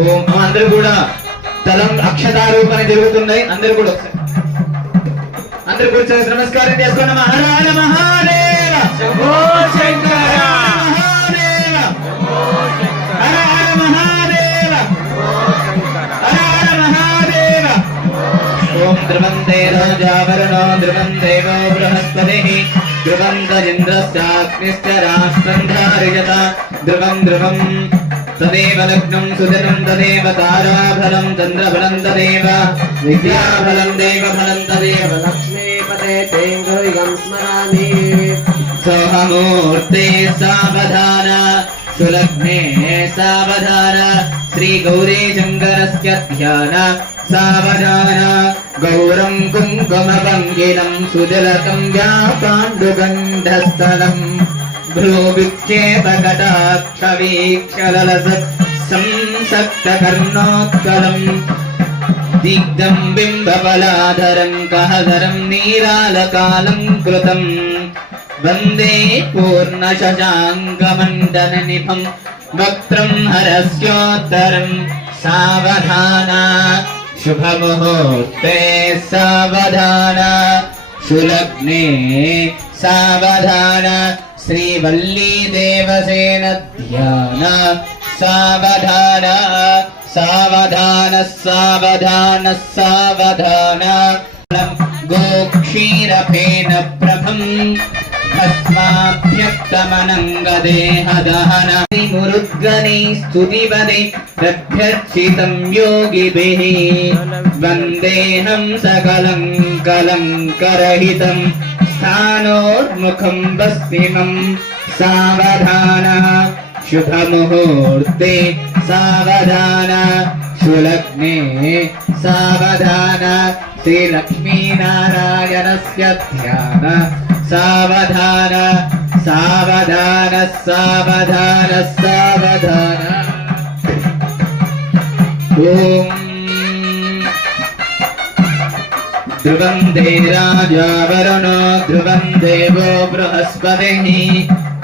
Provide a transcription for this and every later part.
ఓం అందరూ కూడా తలం అక్షతారూపణ జరుగుతున్నాయి. అందరూ కూడా అందరూ కూర్చొని నమస్కారం చేసుకున్నాం. హర హర మహాదేవ శంభో శంకర మహాదేవ హర హర మహాదేవ హర హర మహాదేవ. ఓం ధ్రువంతే రాజావరణో ధ్రువం దేవో బృహస్పతిః ధ్రువంతరింద్రశ్చాగ్నిశ్చ రాష్ట్రం ధారయత ధ్రువం ధ్రువం తదేవ లగ్నం సుదినం తదేవ తారాఫలం చంద్రఫలం తదేవ విద్యాఫలం దేవఫలం తదేవ లక్ష్మీపతే తేంగురిగం స్మరామి. సోహమూర్తే సావధాన సులగ్నే సావధాన శ్రీ గౌరీ శంకరస్య ధ్యాన సావధాన గౌరం కుంకుమభంగినం సుజలకం వ్యాపాండుగంధస్థలం భ్రూవిక్షేపకటాక్షవీక్షలలస సంసక్తకర్ణోత్కలం దిగ్ధం బింబబలాధరం కహధరం నీరాలకాలం కృతం వందే పూర్ణశశాంకమండననిభం వక్త్రం హరస్యోత్తరం సావధాన శుభముహూర్తే సావధాన సులగ్నే సావధాన శ్రీవల్లీ దేవసేన ధ్యాన సావధాన సావధాన సావధాన సావధాన గోక్షీరఫేన ప్రభం భస్మాభ్యక్తమనంగదేహదహన మురుద్గణై స్తుతిపదే రభ్యర్చితం యోగిభిః వందేహం సకలం కలంకరహితం స్థానోర్ముఖం వస్తిమం సావధాన శుభముహూర్తే సావధాన సులగ్నే సావధాన శ్రీలక్ష్మీనారాయణస్య ధ్యాన సావధాన సావధాన సావధాన సావధాన. ఓం ధ్రువం దే రాజా వరుణో ధ్రువం దేవో బృహస్పతిః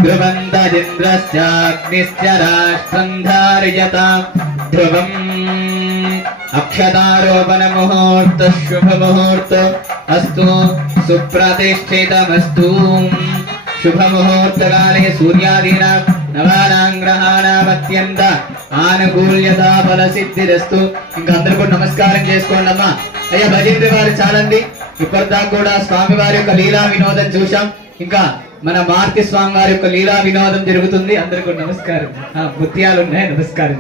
ధ్రువంతరింద్రశ్చాగ్నిశ్చ రాష్ట్రం ధారయత ధ్రువం అక్షతారోపణ ముహూర్త శుభ ముహూర్త అస్తు సుప్రతిష్ఠితమస్తు. శుభ ముహూర్తకాలే సూర్యాదీనా నవానాం గ్రహాణాం అత్యంత ఆనుకూల్యత ఫల సిద్ధిరస్తు. ఇంకా అందరూ కూడా నమస్కారం చేసుకోండి అమ్మా. అయ్యా భజంత్రి వారు చాలండి. ఇప్పటిదాకా కూడా స్వామి వారి యొక్క లీలా వినోదం చూసాం. ఇంకా మన మార్తి స్వామి వారి యొక్క లీలా వినోదం జరుగుతుంది. అందరికీ నమస్కారం. ముత్యాలు ఉన్నాయి. నమస్కారం.